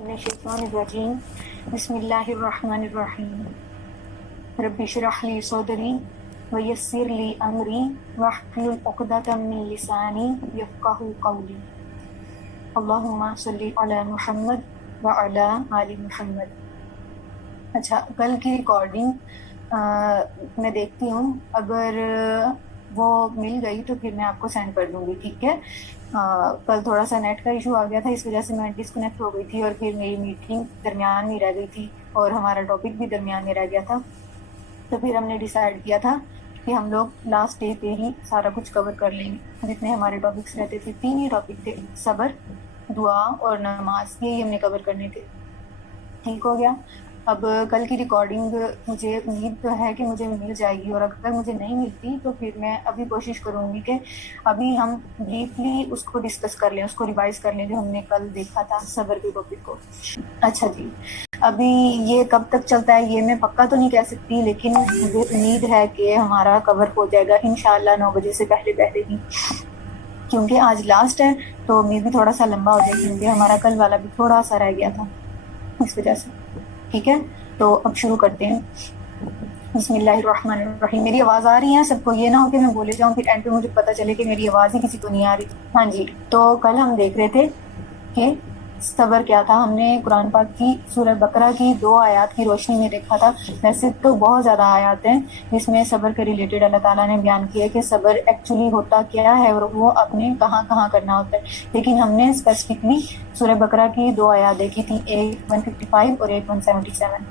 من الشیطان الرجیم بسم اللہ الرحمن الرحیم رب اشرح لی صدری ویسر لی امری واحلل عقدۃ من لسانی یفقہوا قولی اللہم صلی علی محمد وعلی آل محمد۔ اچھا، کل کی ریکارڈنگ میں دیکھتی ہوں، اگر وہ مل گئی تو پھر میں آپ کو سینڈ کر دوں گی، ٹھیک ہے؟ کل تھوڑا سا نیٹ کا ایشو آ گیا تھا، اس وجہ سے میں ڈسکنیکٹ ہو گئی تھی، اور پھر میری میٹنگ درمیان میں رہ گئی تھی اور ہمارا ٹاپک بھی درمیان میں رہ گیا تھا۔ تو پھر ہم نے ڈیسائیڈ کیا تھا کہ ہم لوگ لاسٹ ڈے پہ ہی سارا کچھ کور کر لیں گے، جتنے ہمارے ٹاپکس رہتے تھے۔ 3 ہی ٹاپک تھے، صبر، دعا اور نماز، یہی ہم نے کور کرنے تھے۔ ٹھیک ہو گیا؟ اب کل کی ریکارڈنگ مجھے امید تو ہے کہ مجھے مل جائے گی، اور اگر مجھے نہیں ملتی تو پھر میں ابھی کوشش کروں گی کہ ابھی ہم بریفلی اس کو ڈسکس کر لیں، اس کو ریوائز کر لیں جو ہم نے کل دیکھا تھا صبر کے ٹاپک کو۔ اچھا جی، ابھی یہ کب تک چلتا ہے یہ میں پکا تو نہیں کہہ سکتی، لیکن مجھے امید ہے کہ ہمارا کور ہو جائے گا انشاءاللہ 9 بجے سے پہلے ہی، کیونکہ آج لاسٹ ہے تو امید بھی تھوڑا سا لمبا ہو جائے گی، کیونکہ ہمارا کل والا بھی تھوڑا سا رہ گیا تھا اس وجہ سے۔ ٹھیک ہے، تو اب شروع کرتے ہیں۔ بسم اللہ الرحمن الرحیم۔ میری آواز آ رہی ہے سب کو؟ یہ نہ ہو کہ میں بولے جاؤں پھر اینڈ پہ مجھے پتہ چلے کہ میری آواز ہی کسی کو نہیں آ رہی۔ ہاں جی، تو کل ہم دیکھ رہے تھے کہ صبر کیا تھا۔ ہم نے قرآن پاک کی سورہ بقرہ کی 2 آیات کی روشنی میں دیکھا تھا۔ ویسے تو بہت زیادہ آیات ہیں جس میں صبر کے ریلیٹڈ اللہ تعالیٰ نے بیان کیا کہ صبر ایکچولی ہوتا کیا ہے اور وہ اپنے کہاں کہاں کرنا ہوتا ہے، لیکن ہم نے اسپیسیفکلی سورہ بقرہ کی 2 آیات دیکھی تھی، ایک 155 اور ایک 177۔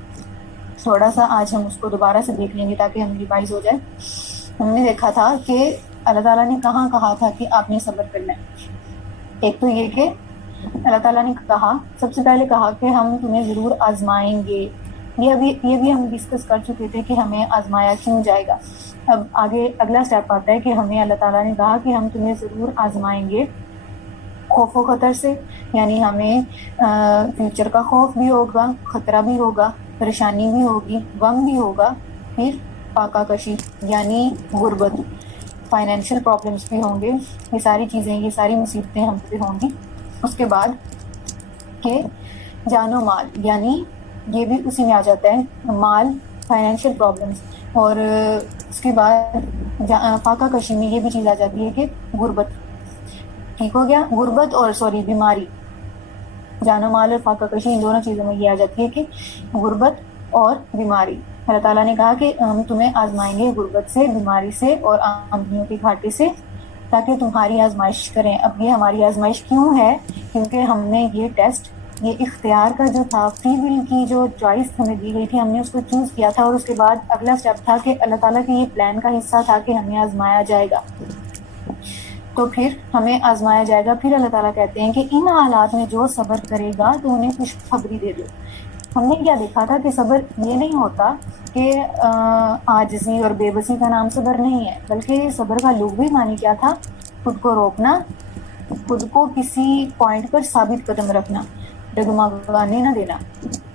تھوڑا سا آج ہم اس کو دوبارہ سے دیکھ لیں گے تاکہ ہم ریوائز ہو جائے۔ ہم نے دیکھا تھا کہ اللہ تعالیٰ نے کہاں کہا تھا کہ آپ نے صبر کرنا ہے۔ ایک تو یہ کہ اللہ تعالیٰ نے کہا، سب سے پہلے کہا کہ ہم تمہیں ضرور آزمائیں گے۔ یہ بھی ہم ڈسکس کر چکے تھے کہ ہمیں آزمایا کیوں جائے گا۔ اب آگے اگلا سٹیپ آتا ہے کہ ہمیں اللہ تعالیٰ نے کہا کہ ہم تمہیں ضرور آزمائیں گے خوف و خطر سے، یعنی ہمیں فیوچر کا خوف بھی ہوگا، خطرہ بھی ہوگا، پریشانی بھی ہوگی، غم بھی ہوگا، پھر فاقہ کشی یعنی غربت، فائنینشیل پرابلمس بھی ہوں گے، یہ ساری چیزیں، یہ ساری مصیبتیں ہم پہ ہوں گی۔ اس کے بعد کہ جان و مال، یعنی یہ بھی اسی میں آ جاتا ہے، مال، فائنینشیل پرابلمس، اور اس کے بعد فاقہ کشی میں یہ بھی چیز آ جاتی ہے کہ غربت۔ ٹھیک ہو گیا؟ غربت اور بیماری، جان و مال اور فاقہ کشی، ان دونوں چیزوں میں یہ آ جاتی ہے کہ غربت اور بیماری۔ اللہ تعالیٰ نے کہا کہ ہم تمہیں آزمائیں گے غربت سے، بیماری سے اور آمدنیوں کے گھاٹے سے، تاکہ تمہاری آزمائش کریں۔ اب یہ ہماری آزمائش کیوں ہے؟ کیونکہ ہم نے یہ ٹیسٹ، یہ اختیار کا جو تھا، فری ول کی جو چوائس ہمیں دی گئی تھی، ہم نے اس کو چوز کیا تھا، اور اس کے بعد اگلا سٹیپ تھا کہ اللہ تعالیٰ کے یہ پلان کا حصہ تھا کہ ہمیں آزمایا جائے گا، تو پھر ہمیں آزمایا جائے گا۔ پھر اللہ تعالیٰ کہتے ہیں کہ ان حالات میں جو صبر کرے گا تو انہیں خوشخبری دے دو۔ ہم نے کیا دیکھا تھا کہ صبر یہ نہیں ہوتا کہ عاجزی اور بے بسی کا نام صبر نہیں ہے، بلکہ صبر کا لغوی معنی کیا تھا؟ خود کو روکنا، خود کو کسی پوائنٹ پر ثابت قدم رکھنا، ڈگمگانے نہ دینا۔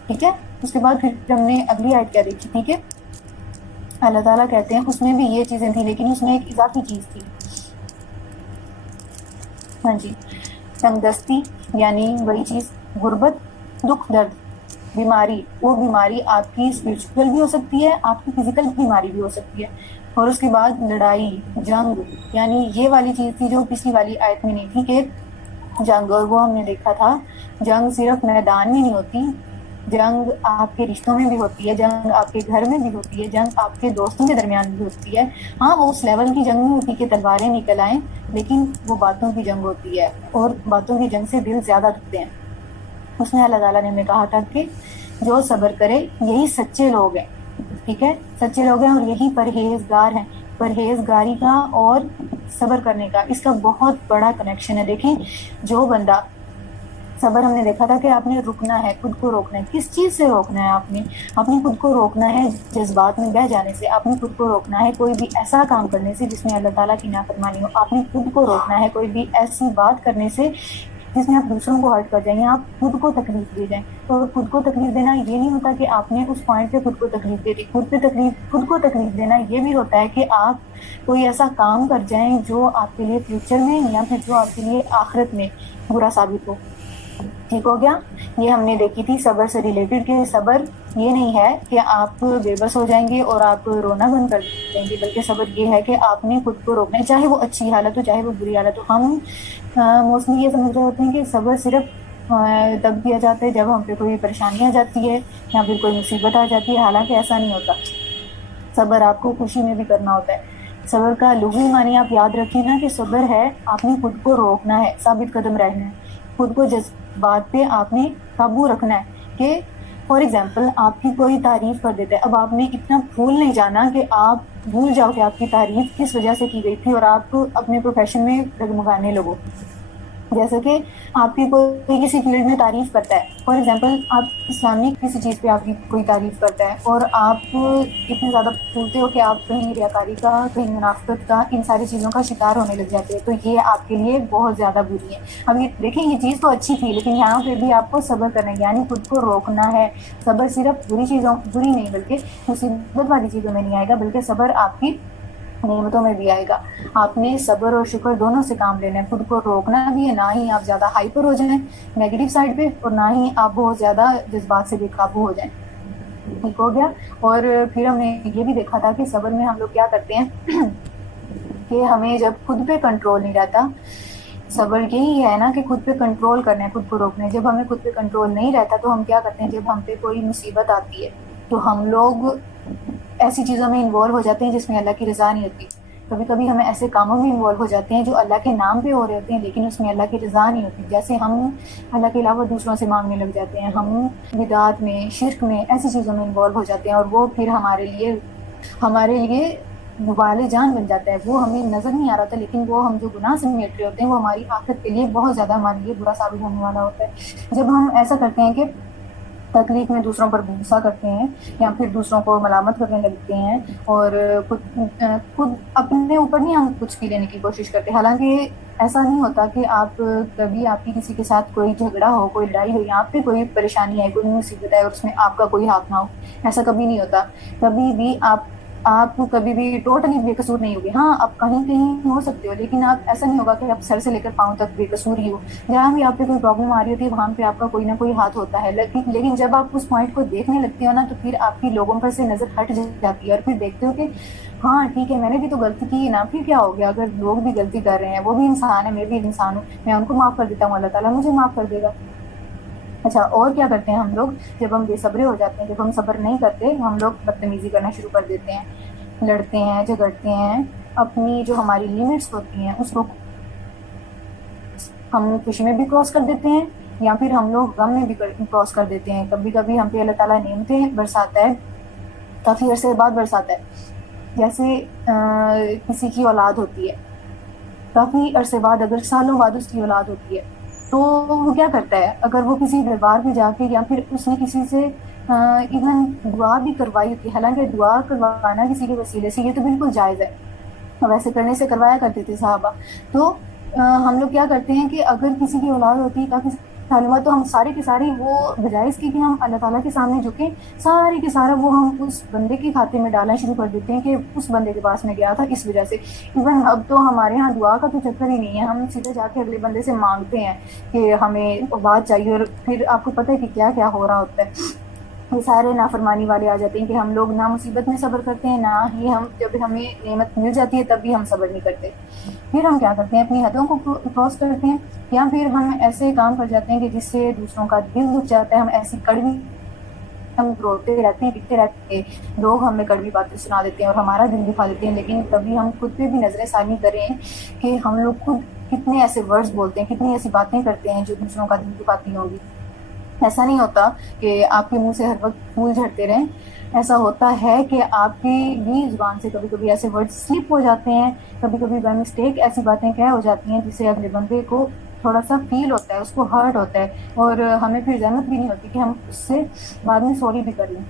ٹھیک ہے؟ اس کے بعد پھر ہم نے اگلی آیت کیا دیکھی تھی کہ اللہ تعالیٰ کہتے ہیں اس میں بھی یہ چیزیں تھیں، لیکن اس میں ایک اضافی چیز تھی۔ ہاں جی، تنگ دستی یعنی وہی چیز، غربت، دکھ درد، بیماری، وہ بیماری آپ کی اسپرچل بھی ہو سکتی ہے، آپ کی فزیکل بیماری بھی ہو سکتی ہے، اور اس کے بعد لڑائی، جنگ، یعنی یہ والی چیز تھی جو پچھلی والی آیت میں نہیں تھی کہ جنگ، اور وہ ہم نے دیکھا تھا جنگ صرف میدان میں نہیں ہوتی، جنگ آپ کے رشتوں میں بھی ہوتی ہے، جنگ آپ کے گھر میں بھی ہوتی ہے، جنگ آپ کے دوستوں کے درمیان بھی ہوتی ہے۔ ہاں، وہ اس لیول کی جنگ نہیں ہوتی کہ تلواریں نکل آئیں، لیکن وہ باتوں کی جنگ ہوتی ہے، اور باتوں کی جنگ سے دل زیادہ دکھتے ہیں۔ اس میں اللہ تعالیٰ نے ہمیں کہا تھا کہ جو صبر کرے یہی سچے لوگ ہیں۔ ٹھیک ہے؟ سچے لوگ ہیں اور یہی پرہیزگار ہیں۔ پرہیزگاری کا اور صبر کرنے کا، اس کا بہت بڑا کنیکشن ہے۔ دیکھیں، جو بندہ صبر، ہم نے دیکھا تھا کہ آپ نے رکنا ہے، خود کو روکنا ہے۔ کس چیز سے روکنا ہے؟ آپ نے خود کو روکنا ہے جذبات میں بہہ جانے سے، آپ نے خود کو روکنا ہے کوئی بھی ایسا کام کرنے سے جس میں اللہ تعالیٰ کی نافرمانی ہو، آپ نے خود کو روکنا ہے کوئی بھی ایسی بات کرنے سے جس میں آپ دوسروں کو ہرٹ کر جائیں گے، آپ خود کو تکلیف دے جائیں۔ تو خود کو تکلیف دینا یہ نہیں ہوتا کہ آپ نے اس پوائنٹ پہ خود کو تکلیف دے دی۔ خود کو تکلیف دینا یہ بھی ہوتا ہے کہ آپ کوئی ایسا کام کر جائیں جو آپ کے لیے فیوچر میں یا پھر جو آپ کے لیے آخرت میں برا ثابت ہو۔ ٹھیک ہو گیا. یہ ہم نے دیکھی تھی صبر سے ریلیٹڈ کہ صبر یہ نہیں ہے کہ آپ بے بس ہو جائیں گے اور آپ رونا بند کر دیں گے، بلکہ صبر یہ ہے کہ آپ نے خود کو روکنا ہے، چاہے وہ اچھی حالت ہو چاہے وہ بری حالت ہو. ہم موسٹلی یہ سمجھ رہے ہوتے ہیں کہ صبر صرف تب کیا جاتا ہے جب ہم پہ کوئی پریشانی آ جاتی ہے یا پھر کوئی مصیبت آ جاتی ہے، حالانکہ ایسا نہیں ہوتا. صبر آپ کو خوشی میں بھی کرنا ہوتا ہے. صبر کا لغوی معنی آپ یاد رکھیں نا کہ صبر ہے آپ نے خود کو روکنا ہے، ثابت قدم رہنا ہے، خود کو جذبات پہ آپ نے قابو رکھنا ہے. کہ فار ایگزامپل آپ کی کوئی تعریف کر دیتا ہے، اب آپ نے اتنا بھول نہیں جانا کہ آپ بھول جاؤ کہ آپ کی تعریف کس وجہ سے کی گئی تھی اور آپ اپنے پروفیشن میں ڈگمگانے لگو. جیسے کہ آپ کی کوئی کسی فیلڈ میں تعریف کرتا ہے، فار ایگزامپل آپ اسلامک کسی چیز پہ آپ کی کوئی تعریف کرتا ہے اور آپ اتنے زیادہ بھولتے ہو کہ آپ کہیں ریاکاری کا کہیں منافقت کا ان ساری چیزوں کا شکار ہونے لگ جاتے ہیں، تو یہ آپ کے لیے بہت زیادہ بری ہے. اب یہ دیکھیں یہ چیز تو اچھی تھی لیکن یہاں پہ بھی آپ کو صبر کرنا ہے، یعنی خود کو روکنا ہے. صبر صرف بری نہیں بلکہ مصیبت والی چیزوں میں نہیں آئے گا، بلکہ صبر آپ کی نعمتوں میں بھی آئے گا. آپ نے صبر اور شکر دونوں سے کام لینا ہے، خود کو روکنا بھی ہے، نہ ہی آپ زیادہ ہائپر ہو جائیں نیگیٹو سائڈ پہ اور نہ ہی آپ بہت زیادہ جذبات سے بے قابو ہو جائیں. ٹھیک ہو گیا. اور پھر ہم نے یہ بھی دیکھا تھا کہ صبر میں ہم لوگ کیا کرتے ہیں کہ ہمیں جب خود پہ کنٹرول نہیں رہتا، صبر یہی ہے نا کہ خود پہ کنٹرول کرنا ہے، خود کو روکنا ہے. جب ہمیں خود پہ کنٹرول نہیں رہتا تو ہم کیا کرتے ہیں، جب ہم پہ کوئی مصیبت آتی ہے تو ہم لوگ ایسی چیزوں میں انوالو ہو جاتے ہیں جس میں اللہ کی رضا نہیں ہوتی. کبھی کبھی ہمیں ایسے کاموں میں انوالو ہو جاتے ہیں جو اللہ کے نام پہ ہو رہے ہوتے ہیں لیکن اس میں اللہ کی رضا نہیں ہوتی. جیسے ہم اللہ کے علاوہ دوسروں سے مانگنے لگ جاتے ہیں، ہم بدعات میں شرک میں ایسی چیزوں میں انوالو ہو جاتے ہیں اور وہ پھر ہمارے لیے وبال جان بن جاتا ہے. وہ ہمیں نظر نہیں آ رہا تھا لیکن وہ ہم جو گناہ سے نمٹ رہے ہوتے ہیں وہ ہماری آخرت کے لیے بہت زیادہ ہمارے لیے برا ثابت ہونے والا ہوتا ہے. جب ہم ایسا کرتے ہیں کہ تکلیف میں دوسروں پر غصہ کرتے ہیں یا پھر دوسروں کو ملامت کرنے لگتے ہیں اور خود اپنے اوپر نہیں ہم کچھ پی لینے کی کوشش کرتے، حالانکہ ایسا نہیں ہوتا کہ آپ کبھی آپ کی کسی کے ساتھ کوئی جھگڑا ہو، کوئی لڑائی ہو یا آپ پہ کوئی پریشانی ہے، کوئی مصیبت ہے اور اس میں آپ کا کوئی ہاتھ نہ ہو. ایسا کبھی نہیں ہوتا. کبھی بھی آپ کبھی بھی ٹوٹلی بے قصور نہیں ہوگے. ہاں آپ کہیں ہو سکتے ہو لیکن آپ ایسا نہیں ہوگا کہ آپ سر سے لے کر پاؤں تک بے قصور ہی ہو. جہاں بھی آپ پہ کوئی پرابلم آ رہی ہوتی ہے وہاں پہ آپ کا کوئی نہ کوئی ہاتھ ہوتا ہے، لیکن جب آپ اس پوائنٹ کو دیکھنے لگتے ہو نا تو پھر آپ کی لوگوں پر سے نظر ہٹ جاتی ہے اور پھر دیکھتے ہو کہ ہاں ٹھیک ہے میں نے بھی تو غلطی کی ہے نا، پھر کیا ہو گیا، اگر لوگ بھی غلطی کر رہے ہیں وہ بھی انسان ہے میں بھی انسان ہوں، میں ان کو معاف کر دیتا ہوں اللہ تعالیٰ مجھے معاف کر دے گا. اچھا اور کیا کرتے ہیں ہم لوگ جب ہم بے صبرے ہو جاتے ہیں، جب ہم صبر نہیں کرتے ہم لوگ بدتمیزی کرنا شروع کر دیتے ہیں، لڑتے ہیں جھگڑتے ہیں، اپنی جو ہماری لمٹس ہوتی ہیں اس کو ہم خوشی میں بھی کراس کر دیتے ہیں یا پھر ہم لوگ غم میں بھی کراس کر دیتے ہیں. کبھی کبھی ہم پہ اللہ تعالیٰ نعمتیں برساتا ہے، کافی عرصے بعد برساتا ہے. جیسے کسی کی اولاد ہوتی ہے، کافی عرصے بعد اگر سالوں بعد اس کی اولاد ہوتی ہے تو وہ کیا کرتا ہے، اگر وہ کسی دربار پہ جا کے یا پھر اس نے کسی سے ایون دعا بھی کروائی ہوتی ہے، حالانکہ دعا کروانا کسی کے وسیلے سے یہ تو بالکل جائز ہے، ویسے کرنے سے کروایا کرتے تھے صحابہ. تو ہم لوگ کیا کرتے ہیں کہ اگر کسی کی اولاد ہوتی ہے کافی سالوں بعد تو ہم سارے کے سارے وہ بجائے اس کی کہ ہم اللہ تعالیٰ کے سامنے جھکیں، سارے کے سارا وہ ہم اس بندے کے کھاتے میں ڈالنا شروع کر دیتے ہیں کہ اس بندے کے پاس میں گیا تھا اس وجہ سے. ایون اب تو ہمارے ہاں دعا کا تو چکر ہی نہیں ہے، ہم سیدھے جا کے اگلے بندے سے مانگتے ہیں کہ ہمیں اولاد چاہیے اور پھر آپ کو پتہ ہے کہ کیا کیا ہو رہا ہوتا ہے. یہ سارے نافرمانی والے آ جاتے ہیں کہ ہم لوگ نہ مصیبت میں صبر کرتے ہیں، نہ ہی ہم جب ہمیں نعمت مل جاتی ہے تب بھی ہم صبر نہیں کرتے. پھر ہم کیا کرتے ہیں، اپنی حدوں کو کراس کرتے ہیں یا پھر ہم ایسے کام کر جاتے ہیں کہ جس سے دوسروں کا دل دکھ جاتا ہے. ہم ایسی کڑوی ہم روتے رہتے ہیں دکھتے رہتے ہیں، لوگ ہمیں کڑوی باتیں سنا دیتے ہیں اور ہمارا دل دکھا دیتے ہیں، لیکن کبھی ہم خود پہ بھی نظر ثانی کریں کہ ہم لوگ خود کتنے ایسے ورڈز بولتے ہیں، کتنی ایسی باتیں کرتے ہیں جو دوسروں کا دل دکھاتی ہوں گی. ایسا نہیں ہوتا کہ آپ کے منہ سے ہر وقت پھول جھڑتے رہیں، ایسا ہوتا ہے کہ آپ کی بھی زبان سے کبھی کبھی ایسے ورڈ سلپ ہو جاتے ہیں، کبھی کبھی بائی مسٹیک ایسی باتیں کہہ ہو جاتی ہیں جس سے اگلے بندے کو تھوڑا سا فیل ہوتا ہے، اس کو ہرٹ ہوتا ہے اور ہمیں پھر ضرورت بھی نہیں ہوتی کہ ہم اس سے بعد میں سوری بھی کر لیں.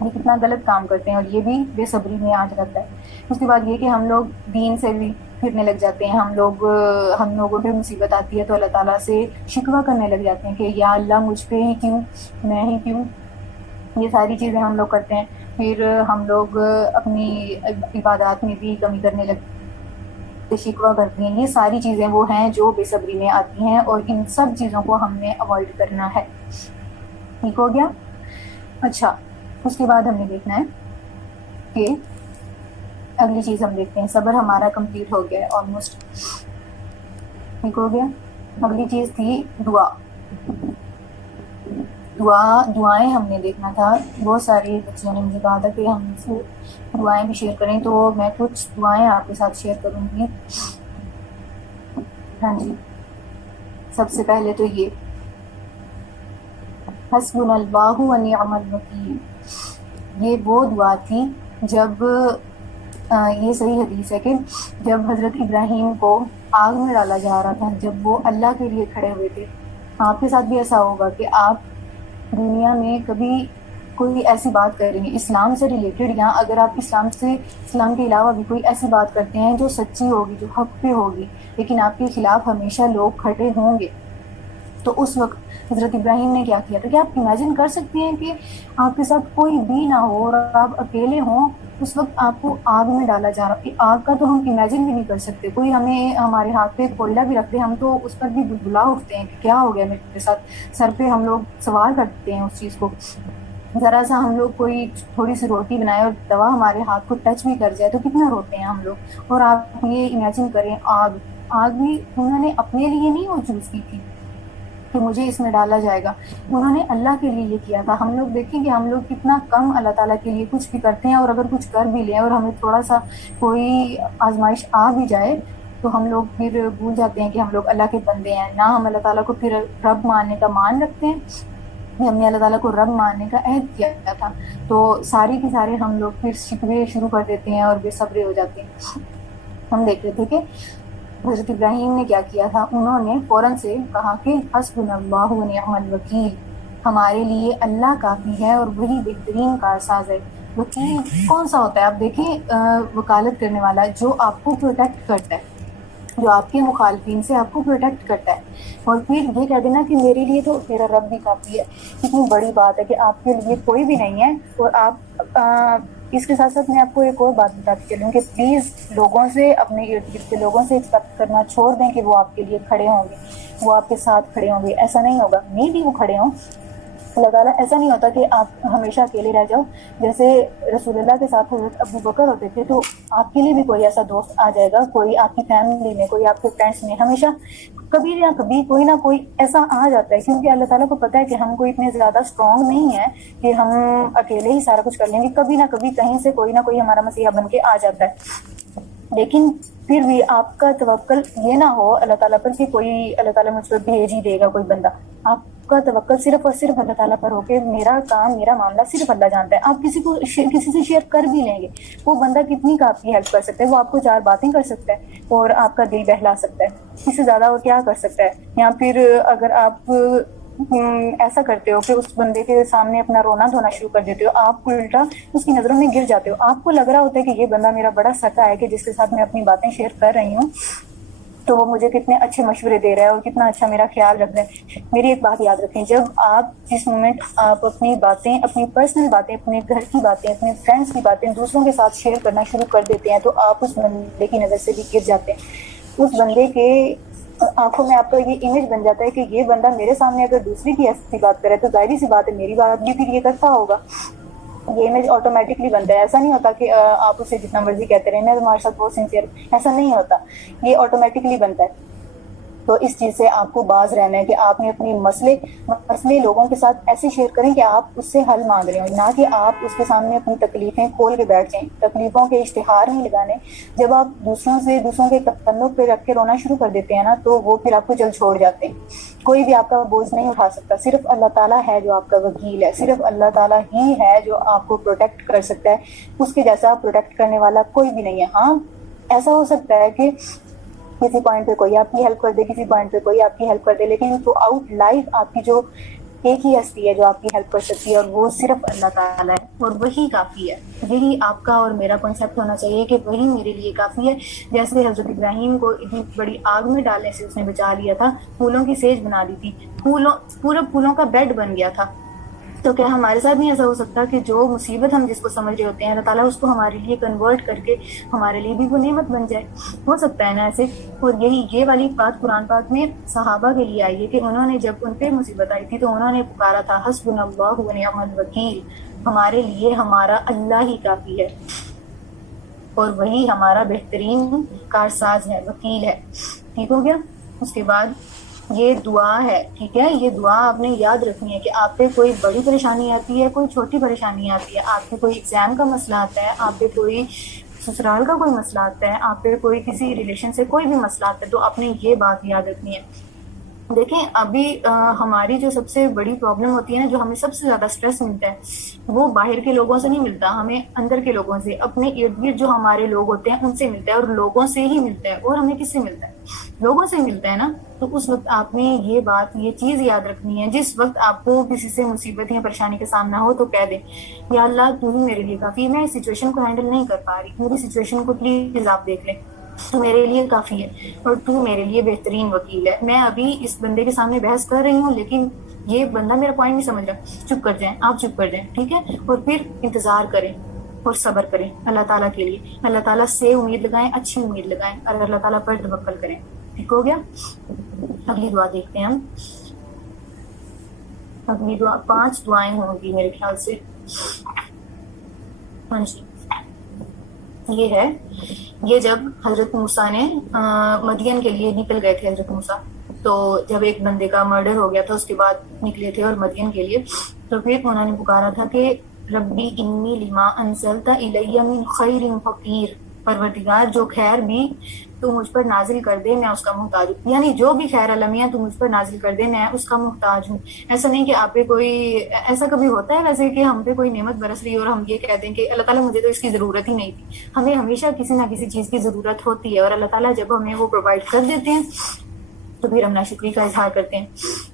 یہ کتنا غلط کام کرتے ہیں اور یہ بھی بے صبری میں آ جاتا ہے. اس کے بعد یہ کہ ہم لوگ دین سے بھی پھرنے لگ جاتے ہیں، ہم لوگوں پہ مصیبت آتی ہے تو اللہ تعالیٰ سے شکوہ کرنے لگ جاتے ہیں کہ یا اللہ مجھ پہ ہی کیوں، میں ہی کیوں. یہ ساری چیزیں ہم لوگ کرتے ہیں. پھر ہم لوگ اپنی عبادات میں بھی کمی کرنے لگتے بات شکوہ کرتی ہیں، یہ ساری چیزیں وہ ہیں جو بے صبری میں آتی ہیں، اور ان سب چیزوں کو ہم نے اوائڈ کرنا ہے. ٹھیک ہو گیا؟ اچھا، اس کے بعد ہم نے دیکھنا ہے کہ اگلی چیز ہم دیکھتے ہیں. صبر ہمارا کمپلیٹ ہو گیا ہے آلموسٹ. ٹھیک ہو گیا. اگلی چیز تھی دعا. دعائیں ہم نے دیکھنا تھا. بہت ساری بچیوں نے مجھے کہا تھا کہ ہم سے دعائیں بھی شیئر کریں، تو میں کچھ دعائیں آپ کے ساتھ شیئر کروں گی. ہاں جی، سب سے پہلے تو یہ حسبنا اللہ و نعم الوکیل. یہ وہ دعا تھی جب یہ صحیح حدیث ہے کہ جب حضرت ابراہیم کو آگ میں ڈالا جا رہا تھا، جب وہ اللہ کے لیے کھڑے ہوئے تھے. آپ کے ساتھ بھی ایسا ہوگا کہ آپ دنیا میں کبھی کوئی ایسی بات کر رہی ہیں اسلام سے ریلیٹڈ، یا اگر آپ اسلام کے علاوہ بھی کوئی ایسی بات کرتے ہیں جو سچی ہوگی، جو حق پہ ہوگی، لیکن آپ کے خلاف ہمیشہ لوگ کھڑے ہوں گے. تو اس وقت حضرت ابراہیم نے کیا کیا تھا کہ آپ امیجن کر سکتے ہیں کہ آپ کے ساتھ کوئی بھی نہ ہو اور آپ اکیلے ہوں، اس وقت آپ کو آگ میں ڈالا جا رہا. آگ کا تو ہم امیجن بھی نہیں کر سکتے. کوئی ہمیں ہمارے ہاتھ پہ کوئلہ بھی رکھ دے، ہم تو اس پر بھی بلبلا اٹھتے ہیں کہ کیا ہو گیا میرے ساتھ. سر پہ ہم لوگ سوار کرتے ہیں اس چیز کو. ذرا سا ہم لوگ کوئی تھوڑی سی روٹی بنائے اور توا ہمارے ہاتھ کو ٹچ بھی کر جائے تو کتنا روتے ہیں ہم لوگ. اور آپ یہ امیجن کریں آگ بھی انہوں نے اپنے لیے نہیں وہ چوز کی تھی کہ مجھے اس میں ڈالا جائے گا، انہوں نے اللہ کے لیے یہ کیا تھا. ہم لوگ دیکھیں کہ ہم لوگ کتنا کم اللہ تعالیٰ کے لیے کچھ بھی کرتے ہیں، اور اگر کچھ کر بھی لیں اور ہمیں تھوڑا سا کوئی آزمائش آ بھی جائے تو ہم لوگ پھر بھول جاتے ہیں کہ ہم لوگ اللہ کے بندے ہیں. نہ ہم اللہ تعالیٰ کو پھر رب ماننے کا مان رکھتے ہیں. ہم نے اللہ تعالیٰ کو رب ماننے کا عہد کیا تھا، تو سارے کے سارے ہم لوگ پھر شکوے شروع کر دیتے ہیں اور بے صبرے ہو جاتے ہیں. ہم دیکھ رہے تھے کہ حضرت ابراہیم نے کیا کیا تھا. انہوں نے فوراً سے کہا کہ حسبنا اللہ و نعم الوکیل، ہمارے لیے اللہ کافی ہے اور وہی بہترین کارساز ہے. وکیل کون سا ہوتا ہے؟ آپ دیکھیں وکالت کرنے والا جو آپ کو پروٹیکٹ کرتا ہے، جو آپ کے مخالفین سے آپ کو پروٹیکٹ کرتا ہے. اور پھر یہ کہہ دینا کہ میرے لیے تو میرا رب بھی کافی ہے. کتنی بڑی بات ہے کہ آپ کے لیے کوئی بھی نہیں ہے. اور آپ اس کے ساتھ ساتھ میں آپ کو ایک اور بات بتاتی چلوں کہ پلیز لوگوں سے، اپنے ارد گرد کے لوگوں سے ایکسپیکٹ کرنا چھوڑ دیں کہ وہ آپ کے لیے کھڑے ہوں گے، وہ آپ کے ساتھ کھڑے ہوں گے. ایسا نہیں ہوگا. نہیں بھی وہ کھڑے ہوں، اللہ تعالیٰ ایسا نہیں ہوتا کہ آپ ہمیشہ اکیلے رہ جاؤ. جیسے رسول اللہ کے ساتھ حضرت ابو بکر ہوتے تھے، تو آپ کے لیے بھی کوئی ایسا دوست آ جائے گا، کوئی آپ کی فیملی میں، کوئی آپ کے فرینڈس میں، ہمیشہ کبھی نہ کبھی کوئی نہ کوئی ایسا آ جاتا ہے. کیونکہ اللہ تعالیٰ کو پتا ہے کہ ہم کوئی اتنے زیادہ اسٹرانگ نہیں ہیں کہ ہم اکیلے ہی سارا کچھ کر لیں گے. کبھی نہ کبھی کہیں سے کوئی نہ کوئی ہمارا مسیحا بن کے آ جاتا ہے. لیکن پھر بھی آپ کا توکل یہ نہ ہو اللہ تعالیٰ پر کہ کوئی اللہ تعالیٰ مجھ پر بھیج ہی دے گا کوئی بندہ. آپ کا توکل صرف اور صرف اللہ تعالیٰ پر ہو کہ میرا کام، میرا معاملہ صرف اللہ جانتا ہے. آپ کسی سے شیئر کر بھی لیں گے، وہ بندہ کتنی کا آپ کی ہیلپ کر سکتا ہے. وہ آپ کو 4 باتیں کر سکتا ہے اور آپ کا دل بہلا سکتا ہے. اس سے زیادہ وہ کیا کر سکتا ہے؟ یا پھر اگر آپ ایسا کرتے ہو کہ اس بندے کے سامنے اپنا رونا دھونا شروع کر دیتے ہو، آپ الٹا اس کی نظروں میں گر جاتے ہو. آپ کو لگ رہا ہوتا ہے کہ یہ بندہ میرا بڑا سکا ہے کہ جس کے ساتھ میں اپنی باتیں شیئر کر رہی ہوں، تو وہ مجھے کتنے اچھے مشورے دے رہا ہے اور کتنا اچھا میرا خیال رکھ رہا ہے. میری ایک بات یاد رکھیں، جب آپ جس مومنٹ آپ اپنی باتیں، اپنی پرسنل باتیں، اپنے گھر کی باتیں، اپنے فرینڈس کی باتیں دوسروں کے ساتھ شیئر کرنا شروع کر دیتے ہیں، تو آپ اس بندے کی نظر سے بھی گر جاتے ہیں. اس بندے کے آنکھوں میں آپ کا یہ امیج بن جاتا ہے کہ یہ بندہ میرے سامنے اگر دوسری کی ایسی بات کرے تو ظاہری سی بات ہے میری بات بھی پھر یہ کرتا ہوگا. یہ امیج آٹومیٹکلی بنتا ہے. ایسا نہیں ہوتا کہ آپ اسے جتنا مرضی کہتے رہیں میں تمہارے ساتھ بہت سنسیئر، ایسا نہیں ہوتا. یہ آٹومیٹکلی بنتا ہے. تو اس چیز سے آپ کو باز رہنا ہے کہ آپ نے اپنی مسئلے لوگوں کے ساتھ ایسے شیئر کریں کہ آپ اس سے حل مانگ رہے ہوں، نہ کہ آپ اس کے سامنے اپنی تکلیفیں کھول کے بیٹھ جائیں. تکلیفوں کے اشتہار نہیں لگانے. جب آپ دوسروں کے کندھوں پہ رکھ کے رونا شروع کر دیتے ہیں نا، تو وہ پھر آپ کو جلد چھوڑ جاتے ہیں. کوئی بھی آپ کا بوجھ نہیں اٹھا سکتا. صرف اللہ تعالیٰ ہے جو آپ کا وکیل ہے. صرف اللہ تعالیٰ ہی ہے جو آپ کو پروٹیکٹ کر سکتا ہے. اس کے جیسا پروٹیکٹ کرنے والا کوئی بھی نہیں ہے. ہاں ایسا ہو سکتا ہے کہ کسی پوائنٹ پہ کوئی آپ کی ہیلپ کر دے، کسی پوائنٹ پہ کوئی آپ کی ہیلپ کر دے، لیکن تھرو آؤٹ لائف آپ کی جو ایک ہی ہستی ہے جو آپ کی ہیلپ کر سکتی ہے، اور وہ صرف اللہ تعالیٰ ہے، اور وہی کافی ہے. یہی آپ کا اور میرا کنسیپٹ ہونا چاہیے کہ وہی میرے لیے کافی ہے. جیسے حضرت ابراہیم کو اتنی بڑی آگ میں ڈالنے سے اس نے بچا لیا تھا، پھولوں کی سیج بنا دی تھی، پھولوں کا بیڈ بن گیا تھا. تو کیا ہمارے ساتھ نہیں ایسا ہو سکتا کہ جو مصیبت ہم جس کو سمجھ رہے ہوتے ہیں اللہ تعالیٰ اس کو ہمارے لیے کنورٹ کر کے ہمارے لیے بھی وہ نعمت بن جائے؟ ہو سکتا ہے نا ایسے. اور یہ والی بات قرآن پاک میں صحابہ کے لیے آئی ہے کہ انہوں نے جب ان پہ مصیبت آئی تھی تو انہوں نے پکارا تھا حسبنا اللہ و نعم الوکیل، ہمارے لیے ہمارا اللہ ہی کافی ہے اور وہی ہمارا بہترین کارساز ہے، وکیل ہے. ٹھیک ہو گیا. اس کے بعد یہ دعا ہے. ٹھیک ہے، یہ دعا آپ نے یاد رکھنی ہے کہ آپ پہ کوئی بڑی پریشانی آتی ہے، کوئی چھوٹی پریشانی آتی ہے، آپ پہ کوئی ایگزام کا مسئلہ آتا ہے، آپ پہ کوئی سسرال کا کوئی مسئلہ آتا ہے، آپ پہ کوئی کسی ریلیشن سے کوئی بھی مسئلہ آتا ہے، تو آپ نے یہ بات یاد رکھنی ہے. دیکھیں ابھی ہماری جو سب سے بڑی پرابلم ہوتی ہے نا، جو ہمیں سب سے زیادہ سٹریس ملتا ہے، وہ باہر کے لوگوں سے نہیں ملتا، ہمیں اندر کے لوگوں سے، اپنے ارد گرد جو ہمارے لوگ ہوتے ہیں ان سے ملتا ہے. اور لوگوں سے ہی ملتا ہے. اور ہمیں کس سے ملتا ہے؟ لوگوں سے ملتا ہے نا. تو اس وقت آپ نے یہ چیز یاد رکھنی ہے. جس وقت آپ کو کسی سے مصیبت یا پریشانی کا سامنا ہو تو کہہ دیں یا اللہ تو ہی میرے لیے کافی، میں اس سچویشن کو ہینڈل نہیں کر پا رہی، میری سچویشن کو پلیز آپ دیکھ لیں، تو میرے لیے کافی ہے اور تو میرے لیے بہترین وکیل ہے. میں ابھی اس بندے کے سامنے بحث کر رہی ہوں لیکن یہ بندہ میرا پوائنٹ نہیں سمجھ رہا. چپ کر جائیں، آپ چپ کر جائیں. ٹھیک ہے. اور پھر انتظار کریں اور صبر کریں اللہ تعالیٰ کے لیے. اللہ تعالیٰ سے امید لگائیں، اچھی امید لگائیں اور اللہ تعالیٰ پر توکل کریں. ٹھیک ہو گیا. اگلی دعا دیکھتے ہیں ہم. اگلی دعا 5 دعائیں ہوں گی میرے خیال سے. ہاں جی، یہ ہے. یہ جب حضرت موسیٰ نے مدین کے لیے نکل گئے تھے، حضرت موسیٰ تو جب ایک بندے کا مرڈر ہو گیا تھا اس کے بعد نکلے تھے اور مدین کے لیے، تو پھر انہوں نے پکارا تھا کہ ربی انی لما انزلت الی من خیر فقیر، پروردگار جو خیر بھی تو مجھ پر نازل کر دے میں اس کا محتاج ہوں. یعنی جو بھی خیر المیہ تو مجھ پر نازل کر دے میں اس کا محتاج ہوں. ایسا نہیں کہ آپ پہ کوئی، ایسا کبھی ہوتا ہے ویسے کہ ہم پہ کوئی نعمت برس رہی ہے اور ہم یہ کہہ دیں کہ اللہ تعالیٰ مجھے تو اس کی ضرورت ہی نہیں تھی. ہمیں ہمیشہ کسی نہ کسی چیز کی ضرورت ہوتی ہے اور اللہ تعالیٰ جب ہمیں وہ پرووائڈ کر دیتے ہیں تو پھر ہم ناشکری کا اظہار کرتے ہیں.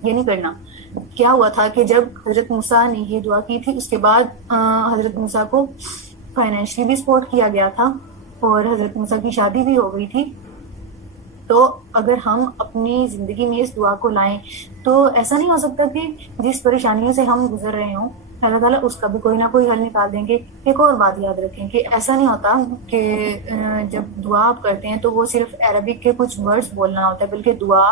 یہ نہیں کرنا. کیا ہوا تھا کہ جب حضرت موسیٰ نے یہ دعا کی تھی اس کے بعد حضرت موسیٰ کو فائنینشلی بھی سپورٹ کیا گیا تھا اور حضرت موسیٰ کی شادی بھی ہو گئی تھی. تو اگر ہم اپنی زندگی میں اس دعا کو لائیں تو ایسا نہیں ہو سکتا کہ جس پریشانیوں سے ہم گزر رہے ہوں اللہ تعالیٰ اس کا بھی کوئی نہ کوئی حل نکال دیں گے. ایک اور بات یاد رکھیں کہ ایسا نہیں ہوتا کہ جب دعا آپ کرتے ہیں تو وہ صرف عربک کے کچھ ورڈز بولنا ہوتا ہے، بلکہ دعا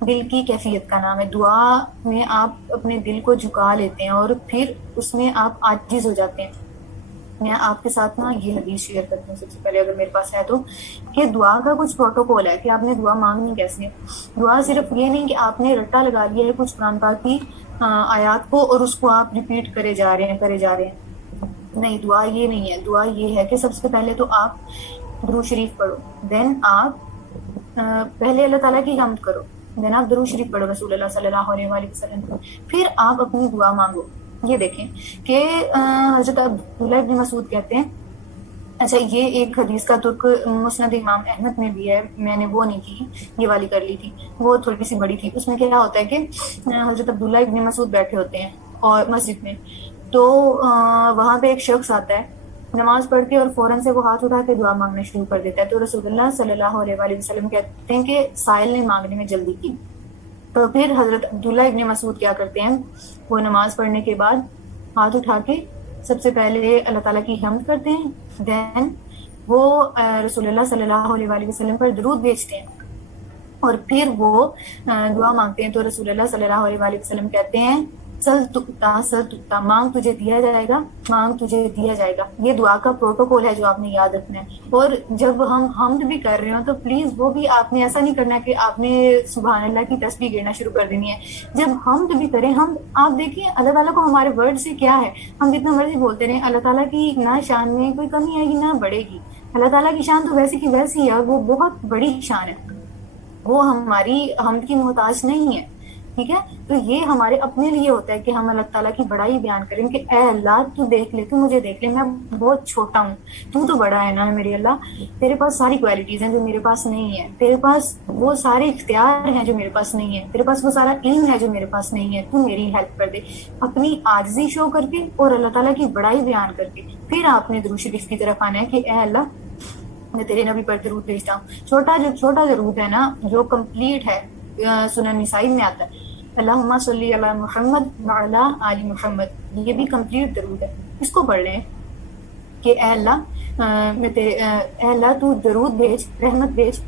دل کی کیفیت کا نام ہے. دعا میں آپ اپنے دل کو جھکا لیتے ہیں اور پھر اس میں آپ عاجز ہو جاتے ہیں. میں آپ کے ساتھ نا یہ حدیث شیئر کرتی ہوں سب سے پہلے اگر میرے پاس ہے تو، کہ دعا کا کچھ پروٹوکول ہے کہ آپ نے دعا مانگنی کیسے ہے. دعا صرف یہ نہیں کہ آپ نے رٹا لگا لیا ہے کچھ قرآن پاک کی آیات کو اور اس کو آپ ریپیٹ کرے جا رہے ہیں. نہیں، دعا یہ نہیں ہے. دعا یہ ہے کہ سب سے پہلے تو آپ درود شریف پڑھو، دین آپ پہلے اللہ تعالیٰ کی حمد کرو، دین آپ درود شریف پڑھو رسول اللہ صلی اللہ علیہ وآلہ وسلم، پھر آپ اپنی دعا مانگو. یہ دیکھیں کہ حضرت عبداللہ ابن مسعود کہتے ہیں، اچھا یہ ایک حدیث کا ترک مسند امام احمد میں بھی ہے، میں نے وہ نہیں کی، یہ والی کر لی تھی، وہ تھوڑی سی بڑی تھی. اس میں کیا ہوتا ہے کہ حضرت عبداللہ ابن مسعود بیٹھے ہوتے ہیں اور مسجد میں، تو وہاں پہ ایک شخص آتا ہے نماز پڑھ کے اور فوراً سے وہ ہاتھ اٹھا کے دعا مانگنا شروع کر دیتا ہے. تو رسول اللہ صلی اللہ علیہ وآلہ وسلم کہتے ہیں کہ سائل نے مانگنے میں جلدی کی. تو پھر حضرت عبداللہ ابن مسعود کیا کرتے ہیں، وہ نماز پڑھنے کے بعد ہاتھ اٹھا کے سب سے پہلے اللہ تعالیٰ کی حمد کرتے ہیں، دین وہ رسول اللہ صلی اللہ علیہ وآلہ وسلم پر درود بھیجتے ہیں اور پھر وہ دعا مانگتے ہیں. تو رسول اللہ صلی اللہ علیہ وآلہ وسلم کہتے ہیں سل تکتا، مانگ تجھے دیا جائے گا، مانگ تجھے دیا جائے گا. یہ دعا کا پروٹوکول ہے جو آپ نے یاد رکھنا ہے. اور جب ہم حمد بھی کر رہے ہوں تو پلیز وہ بھی آپ نے ایسا نہیں کرنا کہ آپ نے سبحان اللہ کی تسبیح گرنا شروع کر دینی ہے. جب حمد بھی کریں، ہم آپ دیکھیں اللہ تعالیٰ کو ہمارے ورڈ سے کیا ہے، ہم جتنا مرضی بولتے رہیں اللہ تعالیٰ کی نہ شان میں کوئی کمی آئے گی نہ بڑھے گی. اللہ تعالیٰ کی شان تو ویسی کی ویسی ہے، وہ بہت بڑی شان ہے، وہ ہماری حمد کی محتاج نہیں ہے. ٹھیک ہے. تو یہ ہمارے اپنے لیے ہوتا ہے کہ ہم اللہ تعالیٰ کی بڑائی بیان کریں کہ اے اللہ تو دیکھ لے، تو مجھے دیکھ لے، میں بہت چھوٹا ہوں، تو بڑا ہے نا میرے اللہ، تیرے پاس ساری کوالٹیز ہیں جو میرے پاس نہیں ہے، تیرے پاس وہ سارے اختیار ہیں جو میرے پاس نہیں ہے، تیرے پاس وہ سارا علم ہے جو میرے پاس نہیں ہے، تو میری ہیلپ کر دے. اپنی عاجزی شو کر کے اور اللہ تعالیٰ کی بڑائی بیان کر کے پھر آپ نے درود شریف کی طرف آنا ہے کہ اے اللہ میں تیرے نبی پر درود بھیجتا ہوں. چھوٹا درود ہے نا جو کمپلیٹ ہے، سنن نسائی میں آتا ہے اللہم صلی علی محمد وعلی آل محمد، یہ بھی کمپلیٹ درود ہے، اس کو پڑھ لیں کہ اے اللہ تو درود بھیج، رحمت بھیج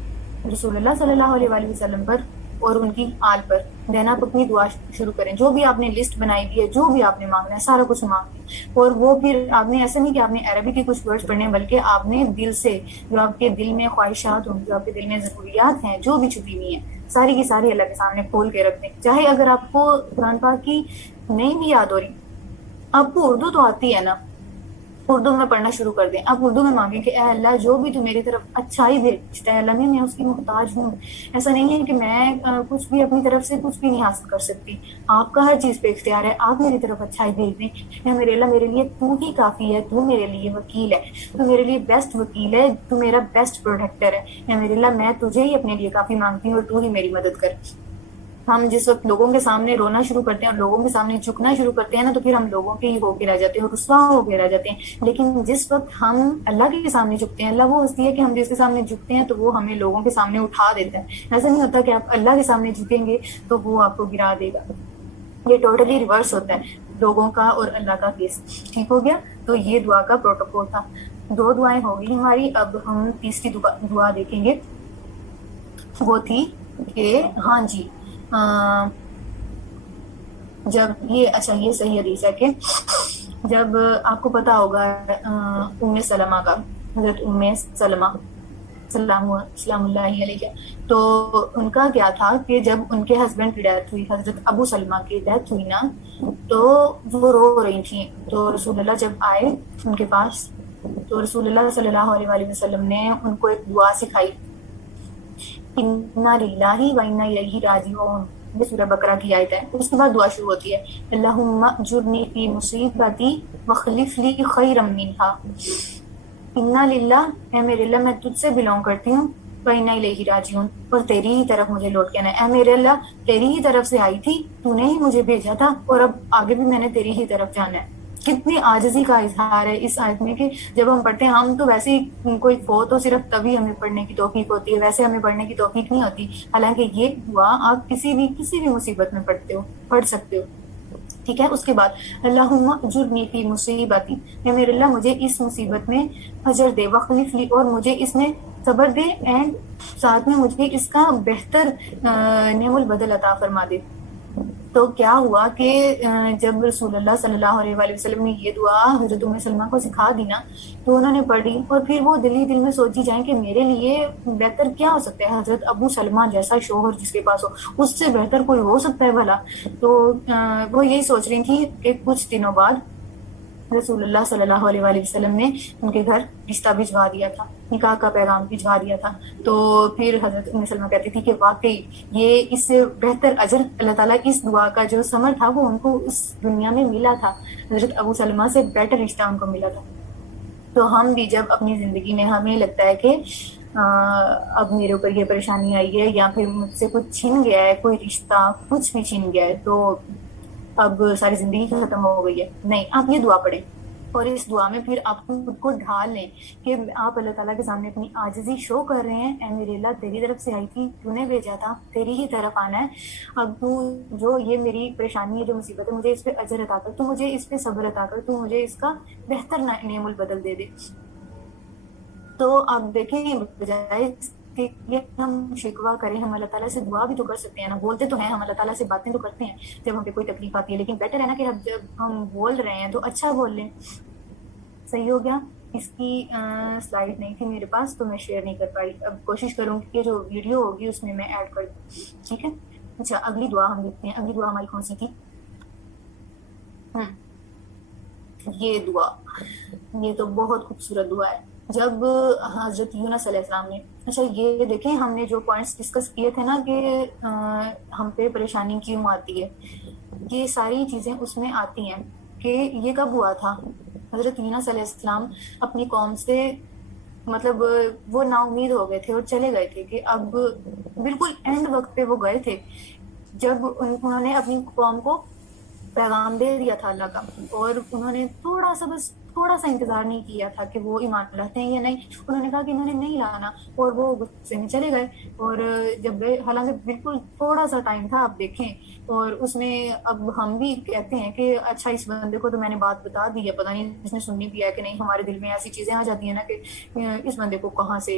رسول اللہ صلی اللہ علیہ وآلہ وسلم پر اور ان کی آل پر، دین آپ اپنی دعا شروع کریں، جو بھی آپ نے لسٹ بنائی دی ہے، جو بھی آپ نے مانگنا ہے سارا کچھ مانگ لیں، اور وہ پھر آپ نے ایسا نہیں کہ آپ نے عربی کے کچھ ورڈز پڑھنے ہیں، بلکہ آپ نے دل سے جو آپ کے دل میں خواہشات ہوں، جو آپ کے دل میں ضروریات ہیں، جو بھی چھپی ہوئی ہیں، ساری کی ساری اللہ کے سامنے کھول کے رکھ دیں، چاہے اگر آپ کو قرآن پاک کی نہیں بھی یاد ہو رہی، آپ کو اردو تو آتی ہے نا، اردو میں پڑھنا شروع کر دیں، آپ اردو میں مانگیں کہ اے اللہ جو بھی تو میری طرف اچھائی بھیجتا ہے، اللہ میں اس کی محتاج ہوں، ایسا نہیں ہے کہ میں کچھ بھی اپنی طرف سے کچھ بھی نہیں حاصل کر سکتی، آپ کا ہر چیز پہ اختیار ہے، آپ میری طرف اچھائی بھیج دیں، اے میرے اللہ میرے لیے تو ہی کافی ہے، تو میرے لیے وکیل ہے، تو میرے لیے بیسٹ وکیل ہے، تو میرا بیسٹ پروٹیکٹر ہے، اے میرے اللہ میں تجھے ہی اپنے لیے کافی مانگتی ہوں اور تو ہی میری مدد کر۔ ہم جس وقت لوگوں کے سامنے رونا شروع کرتے ہیں اور لوگوں کے سامنے جھکنا شروع کرتے ہیں نا، تو پھر ہم لوگوں کے ہی ہو کے رہ جاتے ہیں اور رسوا ہو کے رہ جاتے ہیں، لیکن جس وقت ہم اللہ کے سامنے جھکتے ہیں، اللہ وہ ہستی ہے کہ ہم جس کے سامنے جھکتے ہیں تو وہ ہمیں لوگوں کے سامنے اٹھا دیتا ہے، ایسا نہیں ہوتا کہ آپ اللہ کے سامنے جھکیں گے تو وہ آپ کو گرا دے گا، یہ ٹوٹلی ریورس ہوتا ہے لوگوں کا اور اللہ کا کیس۔ ٹھیک ہو گیا؟ تو یہ دعا کا پروٹوکول تھا، 2 دعائیں ہو گئی ہماری، اب ہم تیسری دعا دیکھیں گے، وہ تھی کہ ہاں جی جب یہ صحیح حدیث ہے کہ جب آپ کو پتا ہوگا ام سلمہ کا، حضرت ام سلمہ سلام اللہ علیہ، تو ان کا کیا تھا کہ جب ان کے ہسبینڈ کی ڈیتھ ہوئی، حضرت ابو سلمہ کی ڈیتھ ہوئی نا، تو وہ رو رہی تھیں، تو رسول اللہ جب آئے ان کے پاس تو رسول اللہ صلی اللہ علیہ وآلہ وسلم نے ان کو ایک دعا سکھائی، انا للہ و انا الیہ راجعون، یہ سورہ بقرہ کی آیت ہے، اس کے بعد دعا شروع ہوتی ہے اللہم اجرنی فی مصیبتی واخلف لی خیرا منہا، انا للہ اے میرے اللہ میں تجھ سے بلونگ کرتی ہوں، وَإِنَّا إِلَيْهِ راجعون، اور تیری ہی طرف مجھے لوٹ کے آنا ہے، اے میرے اللہ تیری ہی طرف سے آئی تھی، تو نے ہی مجھے بھیجا تھا اور اب آگے بھی میں نے تیری ہی طرف جانا ہے۔ کتنی عاجزی کا اظہار ہے اس آیت میں کہ جب ہم پڑھتے ہیں، ہم تو ویسے ہی کوئی ہو تو صرف تبھی ہمیں پڑھنے کی توفیق ہوتی ہے، ویسے ہمیں پڑھنے کی توفیق نہیں ہوتی، حالانکہ یہ دعا آپ کسی بھی مصیبت میں پڑھ سکتے ہو۔ ٹھیک ہے، اس کے بعد اللہم اجرنی فی مصیبتی، اے میرے اللہ مجھے اس مصیبت میں اجر دے، واخلف لی، اور مجھے اس میں صبر دے، اینڈ ساتھ میں مجھے اس کا بہتر نعم البدل عطا فرما دے۔ تو کیا ہوا کہ جب رسول اللہ صلی اللہ علیہ وآلہ وسلم نے یہ دعا حضرت ام سلمہ کو سکھا دی نا، تو انہوں نے پڑھی، اور پھر وہ دل میں سوچی جائیں کہ میرے لیے بہتر کیا ہو سکتا ہے، حضرت ابو سلمہ جیسا شوہر جس کے پاس ہو، اس سے بہتر کوئی ہو سکتا ہے بھلا؟ تو وہ یہی سوچ رہی تھی کہ کچھ دنوں بعد رسول اللہ صلی اللہ علیہ وآلہ وسلم نے ان کے گھر رشتہ بھجوا دیا تھا، نکاح کا پیغام بھجوا دیا تھا، تو پھر حضرت ام سلمہ کہتی تھی کہ واقعی یہ اس سے بہتر اجر اللہ تعالیٰ اس دعا کا جو ثمر تھا وہ ان کو اس دنیا میں ملا تھا، حضرت ابو سلمہ سے بیٹر رشتہ ان کو ملا تھا۔ تو ہم بھی جب اپنی زندگی میں ہمیں لگتا ہے کہ اب میرے اوپر یہ پریشانی آئی ہے یا پھر مجھ سے کچھ چھن گیا ہے، کوئی رشتہ کچھ بھی چھن گیا ہے، تو اب ساری زندگی ختم ہو گئی ہے، نہیں، آپ یہ دعا پڑھیں، اور اس دعا میں پھر آپ خود کو ڈھال لیں کہ آپ اللہ تعالیٰ کے سامنے اپنی عاجزی شو کر رہے ہیں، اے میرے اللہ تیری طرف سے آئی تھی، تو نے بھیجا تھا، تیری ہی طرف آنا ہے، اب تو جو یہ میری پریشانی ہے، جو مصیبت ہے، مجھے اس پہ اجر عطا کر، تو مجھے اس پہ صبر عطا کر، تو مجھے اس کا بہتر نعم البدل دے دے۔ تو آپ دیکھیں بجائے کہ یہ ہم شکوہ کریں، ہم اللہ تعالیٰ سے دعا بھی تو کر سکتے ہیں نا، بولتے تو ہیں ہم اللہ تعالیٰ سے، باتیں تو کرتے ہیں جب ہم پہ کوئی تکلیف آتی ہے، لیکن بیٹر ہے نا کہ جب ہم بول رہے ہیں تو اچھا بول لیں۔ صحیح ہو گیا؟ اس کی سلائیڈ نہیں تھی میرے پاس تو میں شیئر نہیں کر پائی، اب کوشش کروں گی کہ جو ویڈیو ہوگی اس میں ایڈ کر دوں، ٹھیک ہے؟ اچھا، اگلی دعا ہم دیکھتے ہیں، اگلی دعا ہماری کون سی تھی؟ یہ دعا، یہ تو بہت خوبصورت دعا ہے، جب حضرت یونس علیہ السلام نے، اچھا یہ دیکھیں ہم نے جو پوائنٹس ڈسکس کیے تھے نا کہ ہم پہ پریشانی کیوں آتی ہے، یہ ساری چیزیں اس میں آتی ہیں کہ یہ کب ہوا تھا، حضرت یونس علیہ السلام اپنی قوم سے مطلب وہ نا امید ہو گئے تھے اور چلے گئے تھے کہ اب بالکل اینڈ وقت پہ وہ گئے تھے جب انہوں نے اپنی قوم کو پیغام دے دیا تھا اللہ کا، اور انہوں نے تھوڑا سا بس تھوڑا سا انتظار نہیں کیا تھا کہ وہ ایمان لاتے ہیں یا نہیں. انہوں نے کہا کہ انہوں نے نہیں لانا اور وہ غصے میں چلے گئے. اور جب حالانکہ بالکل تھوڑا سا ٹائم تھا آپ دیکھیں, اور اس میں اب ہم بھی کہتے ہیں کہ اچھا اس بندے کو تو میں نے بات بتا دی ہے, پتہ نہیں اس نے سننی بھی ہے کہ نہیں. ہمارے دل میں ایسی چیزیں آ جاتی ہیں نا کہ اس بندے کو کہاں سے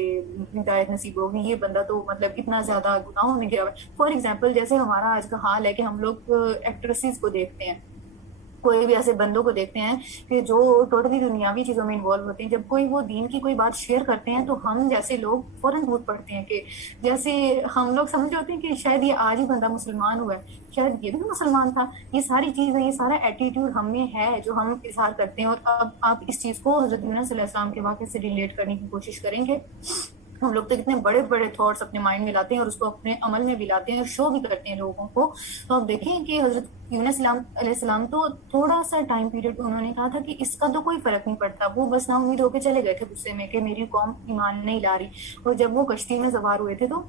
ہدایت نصیب ہوگی, یہ بندہ تو مطلب اتنا زیادہ گناہوں میں گرا ہوا ہے. فار ایگزامپل جیسے ہمارا آج کا حال ہے کہ ہم لوگ ایکٹریسز کو دیکھتے ہیں, کوئی بھی ایسے بندوں کو دیکھتے ہیں کہ جو ٹوٹلی دنیاوی چیزوں میں انوالو ہوتے ہیں. جب کوئی وہ دین کی کوئی بات شیئر کرتے ہیں تو ہم جیسے لوگ فوراً ٹوٹ پڑتے ہیں کہ جیسے ہم لوگ سمجھ ہوتے ہیں کہ شاید یہ آج ہی بندہ مسلمان ہوا ہے, شاید یہ بھی مسلمان تھا. یہ ساری چیزیں, یہ سارا ایٹیٹیوڈ ہم میں ہے جو ہم اظہار کرتے ہیں. اور اب آپ اس چیز کو حضرت یونس علیہ السلام کے واقعے سے ریلیٹ کرنے کی کوشش کریں گے. ہم لوگ تو اتنے بڑے بڑے تھاٹس اپنے مائنڈ میں لاتے ہیں اور اس کو اپنے عمل میں بھی لاتے ہیں اور شو بھی کرتے ہیں لوگوں کو. تو آپ دیکھیں کہ حضرت یونس علیہ السلام تو تھوڑا سا ٹائم پیریڈ انہوں نے کہا تھا کہ اس کا تو کوئی فرق نہیں پڑتا. وہ بس نا امید ہو کے چلے گئے تھے غصے میں کہ میری قوم ایمان نہیں لا رہی. اور جب وہ کشتی میں سوار ہوئے تھے تو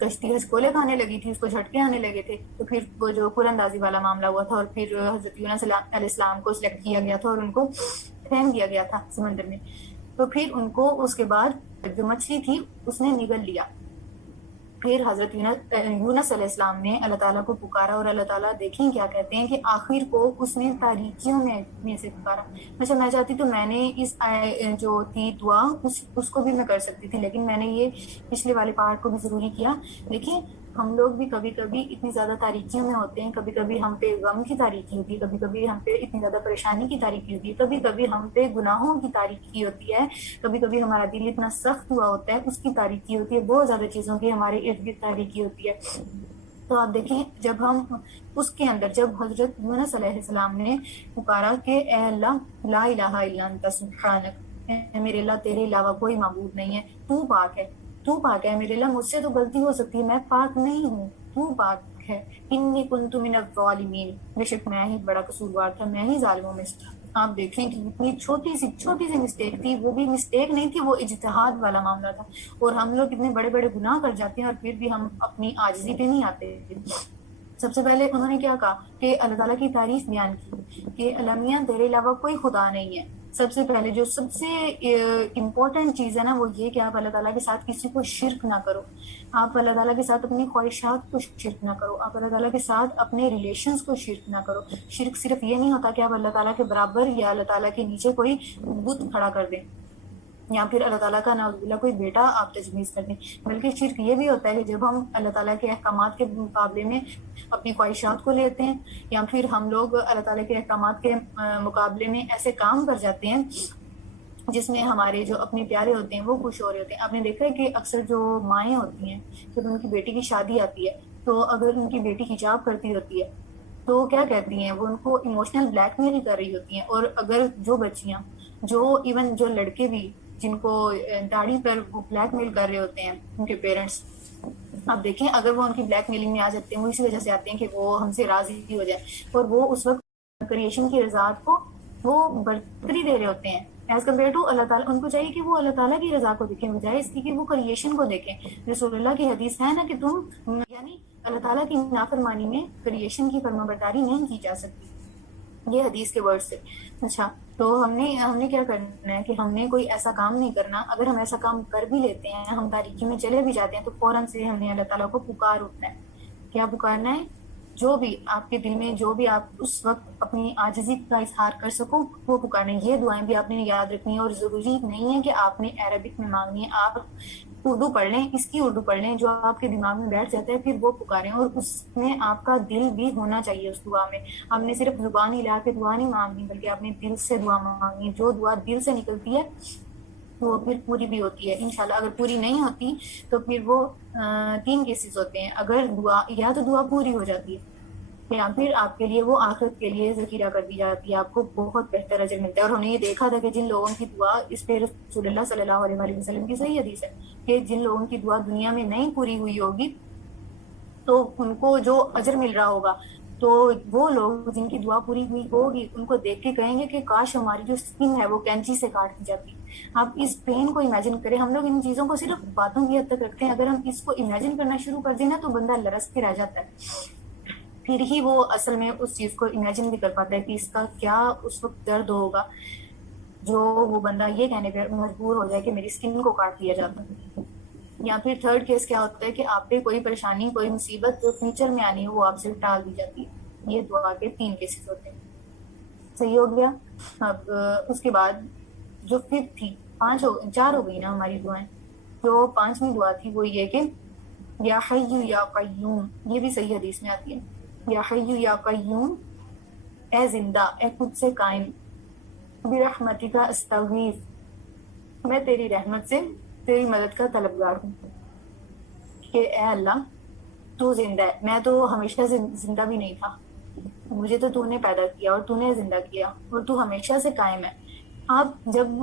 کشتی ہچکولے کھانے لگی تھی, اس کو جھٹکے آنے لگے تھے. تو پھر وہ جو قرآن اندازی والا معاملہ ہوا تھا اور پھر حضرت یونس علیہ السلام کو سلیکٹ کیا گیا تھا اور ان کو پھینک دیا گیا تھا سمندر میں. تو پھر ان کو اس کے بعد جو مچھلی تھی اس نے نگل لیا. پھر حضرت یونس علیہ السلام نے اللہ تعالیٰ کو پکارا اور اللہ تعالیٰ دیکھیں کیا کہتے ہیں کہ آخر کو اس نے تاریکیوں میں سے پکارا. اچھا میں چاہتی تو میں نے اس جو تھی دعا اس کو بھی میں کر سکتی تھی, لیکن میں نے یہ پچھلے والے پارٹ کو بھی ضروری کیا. دیکھیں ہم لوگ بھی کبھی کبھی اتنی زیادہ تاریکیوں میں ہوتے ہیں, کبھی کبھی ہم پہ غم کی تاریکی ہوتی ہے, کبھی کبھی ہم پہ اتنی زیادہ پریشانی کی تاریکی ہوتی ہے, کبھی کبھی ہم پہ گناہوں کی تاریکی ہوتی ہے, کبھی کبھی ہمارا دل اتنا سخت ہوا ہوتا ہے اس کی تاریکی ہوتی ہے, بہت زیادہ چیزوں کی ہمارے ارد گرد تاریکی ہوتی ہے. تو آپ دیکھیں جب ہم اس کے اندر جب حضرت یونس علیہ السلام نے پکارا کہ اے اللہ لا الہ الا انت سبحانک, میرے اللہ تیرے علاوہ کوئی معبود نہیں ہے, تو پاک ہے, تو پاک ہے میرے اللہ, مجھ سے تو غلطی ہو سکتی ہے, میں پاک نہیں ہوں, تو پاک ہے. انی کنت من الظالمین, بے شک میں ہی بڑا قصوروار تھا, میں ہی ظالموں میں سے تھا. آپ دیکھیں کہ اتنی چھوٹی سی مسٹیک تھی, وہ بھی مسٹیک نہیں تھی, وہ اجتہاد والا معاملہ تھا. اور ہم لوگ اتنے بڑے بڑے گناہ کر جاتے ہیں اور پھر بھی ہم اپنی عاجزی پہ نہیں آتے. سب سے پہلے انہوں نے کیا کہا کہ اللہ تعالیٰ کی تعریف بیان کی کہ اللہ میاں تیرے علاوہ کوئی خدا نہیں ہے. سب سے پہلے جو سب سے امپورٹنٹ چیز ہے نا وہ یہ کہ آپ اللہ تعالیٰ کے ساتھ کسی کو شرک نہ کرو, آپ اللہ تعالیٰ کے ساتھ اپنی خواہشات کو شرک نہ کرو, آپ اللہ تعالیٰ کے ساتھ اپنے ریلیشنز کو شرک نہ کرو. شرک صرف یہ نہیں ہوتا کہ آپ اللہ تعالیٰ کے برابر یا اللہ تعالیٰ کے نیچے کوئی بت کھڑا کر دیں یا پھر اللہ تعالیٰ کا نعوذ باللہ کوئی بیٹا آپ تجویز کر دیں, بلکہ شرک یہ بھی ہوتا ہے کہ جب ہم اللہ تعالیٰ کے احکامات کے مقابلے میں اپنی خواہشات کو لیتے ہیں یا پھر ہم لوگ اللہ تعالیٰ کے احکامات کے مقابلے میں ایسے کام کر جاتے ہیں جس میں ہمارے جو اپنے پیارے ہوتے ہیں وہ خوش ہو رہے ہوتے ہیں. آپ نے دیکھا ہے کہ اکثر جو مائیں ہوتی ہیں جب ان کی بیٹی کی شادی آتی ہے تو اگر ان کی بیٹی حجاب کرتی ہوتی ہے تو کیا کہتی ہیں, وہ ان کو ایموشنل بلیک میل کر رہی ہوتی ہیں. اور اگر جو بچیاں جو ایون جو لڑکے بھی جن کو داڑھی پر وہ بلیک میل کر رہے ہوتے ہیں ان کے پیرنٹس, آپ دیکھیں اگر وہ ان کی بلیک میلنگ میں آ جاتے ہیں وہ اسی وجہ سے آتے ہیں کہ وہ ہم سے راضی ہو جائے, اور وہ اس وقت کریشن کی رضاعت کو وہ برتری دے رہے ہوتے ہیں ایز کمپیئر ٹو اللہ تعالیٰ. ان کو چاہیے کہ وہ اللہ تعالیٰ کی رضا کو دیکھیں بجائے اس کی کہ وہ کریشن کو دیکھیں. رسول اللہ کی حدیث ہے نا کہ تم یعنی اللہ تعالیٰ کی نافرمانی میں کریشن کی فرما برداری نہیں کی جا سکتی, یہ حدیث کے ورڈ سے. اچھا تو ہم نے کیا کرنا ہے کہ ہم نے کوئی ایسا کام نہیں کرنا. اگر ہم ایسا کام کر بھی لیتے ہیں, ہم تاریکی میں چلے بھی جاتے ہیں, تو فوراً سے ہم نے اللہ تعالیٰ کو پکار اٹھنا ہے. کیا پکارنا ہے؟ جو بھی آپ کے دل میں جو بھی آپ اس وقت اپنی عاجزی کا اظہار کر سکو وہ پکارنا ہے. یہ دعائیں بھی آپ نے یاد رکھنی ہے, اور ضروری نہیں ہے کہ آپ نے عربک میں مانگنی ہے, آپ اردو پڑھ لیں, اس کی اردو پڑھ لیں جو آپ کے دماغ میں بیٹھ جاتا ہے پھر وہ پکاریں. اور اس میں آپ کا دل بھی ہونا چاہیے اس دعا میں. آپ نے صرف زبان ہلا کے دعا نہیں مانگنی بلکہ آپ نے دل سے دعا مانگنی. جو دعا دل سے نکلتی ہے وہ پھر پوری بھی ہوتی ہے انشاءاللہ. اگر پوری نہیں ہوتی تو پھر وہ 3 کیسز ہوتے ہیں. اگر دعا یا تو دعا پوری ہو جاتی ہے یا پھر آپ کے لیے وہ آخرت کے لیے ذخیرہ کر دی جاتی ہے, آپ کو بہت بہتر اجر ملتا ہے. اور ہم نے یہ دیکھا تھا کہ جن لوگوں کی دعا, اس پہ رسول اللہ صلی اللہ علیہ وسلم کی صحیح حدیث ہے کہ جن لوگوں کی دعا دنیا میں نہیں پوری ہوئی ہوگی تو ان کو جو اجر مل رہا ہوگا, تو وہ لوگ جن کی دعا پوری ہوئی ہوگی ان کو دیکھ کے کہیں گے کہ کاش ہماری جو اسکن ہے وہ کینچی سے کاٹ دی جاتی. آپ اس پین کو امیجن کریں. ہم لوگ ان چیزوں کو صرف باتوں کی حد تک رکھتے ہیں, اگر ہم اس کو امیجن کرنا شروع کر دیں نا تو بندہ لرز کے رہ جاتا ہے. پھر ہی وہ اصل میں اس چیز کو امیجن بھی کر پاتا ہے کہ اس کا کیا اس وقت درد ہوگا. جو وہ بندہ یہ کہنے پہ مجبور ہو جائے کہ میری اسکن کو کاٹ دیا جاتا ہے. یا پھر تھرڈ کیس کیا ہوتا ہے کہ آپ پہ کوئی پریشانی کوئی مصیبت جو فیوچر میں آنی ہے وہ آپ سے ٹال دی جاتی ہے. یہ دعا کے 3 کیسز ہوتے ہیں. صحیح ہو گیا. اب اس کے بعد جو ففتھ تھی 4 ہو گئی نا ہماری دعائیں. جو 5ویں دعا تھی وہ یہ کہ یا حی یا قیوم, یہ بھی صحیح حدیث میں آتی ہے. یا حی یا قیوم, اے زندہ اے خود سے قائم, برحمتک استغیث, میں تیری رحمت سے تیری مدد کا طلبگار ہوں. کہ اے اللہ تو زندہ ہے, میں تو ہمیشہ زندہ بھی نہیں تھا, مجھے تو نے پیدا کیا اور تو نے زندہ کیا اور تو ہمیشہ سے قائم ہے. آپ جب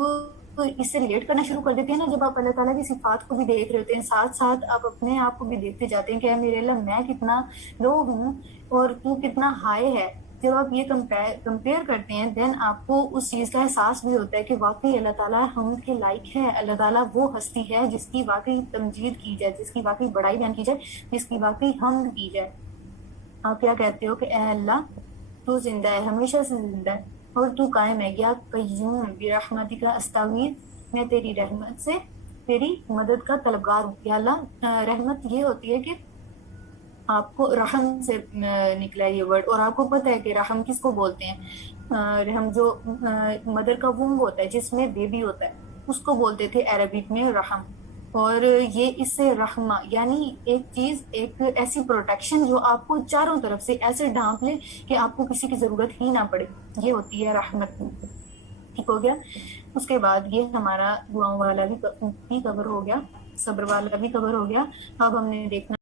اس سے ریلیٹ کرنا شروع کر دیتے ہیں نا, جب آپ اللہ تعالیٰ کی صفات کو بھی دیکھ رہے ہوتے ہیں, ساتھ ساتھ آپ اپنے آپ کو بھی دیکھتے جاتے ہیں کہ اے میرے اللہ میں کتنا لو ہوں اور تو کتنا ہائی ہے. جب آپ یہ کمپیئر کرتے ہیں دین آپ کو اس چیز کا احساس بھی ہوتا ہے کہ واقعی اللہ تعالیٰ ہم کے لائق ہے. اللہ تعالیٰ وہ ہستی ہے جس کی واقعی تمجید کی جائے, جس کی واقعی بڑائی بیان کی جائے, جس کی واقعی حمد کی جائے. آپ کیا کہتے ہو کہ اے اللہ تو زندہ ہے, ہمیشہ سے زندہ ہے اور تو قائم ہے. یا قیوم برحمتک استغیث, میں تیری رحمت سے تیری مدد کا طلبگار ہوں. یا اللہ رحمت یہ ہوتی ہے کہ آپ کو رحم سے نکلا ہے یہ ورڈ, اور آپ کو پتہ ہے کہ رحم کس کو بولتے ہیں. رحم جو مدر کا وomb ہوتا ہے جس میں بیبی ہوتا ہے اس کو بولتے تھے عربک میں رحم. اور یہ اس سے رحمہ یعنی ایک چیز, ایک ایسی پروٹیکشن جو آپ کو چاروں طرف سے ایسے ڈھانپ لے کہ آپ کو کسی کی ضرورت ہی نہ پڑے, یہ ہوتی ہے رحمت. ٹھیک ہو گیا. اس کے بعد یہ ہمارا دعاؤں والا بھی کور ہو گیا, صبر والا بھی کور ہو گیا. اب ہم نے دیکھنا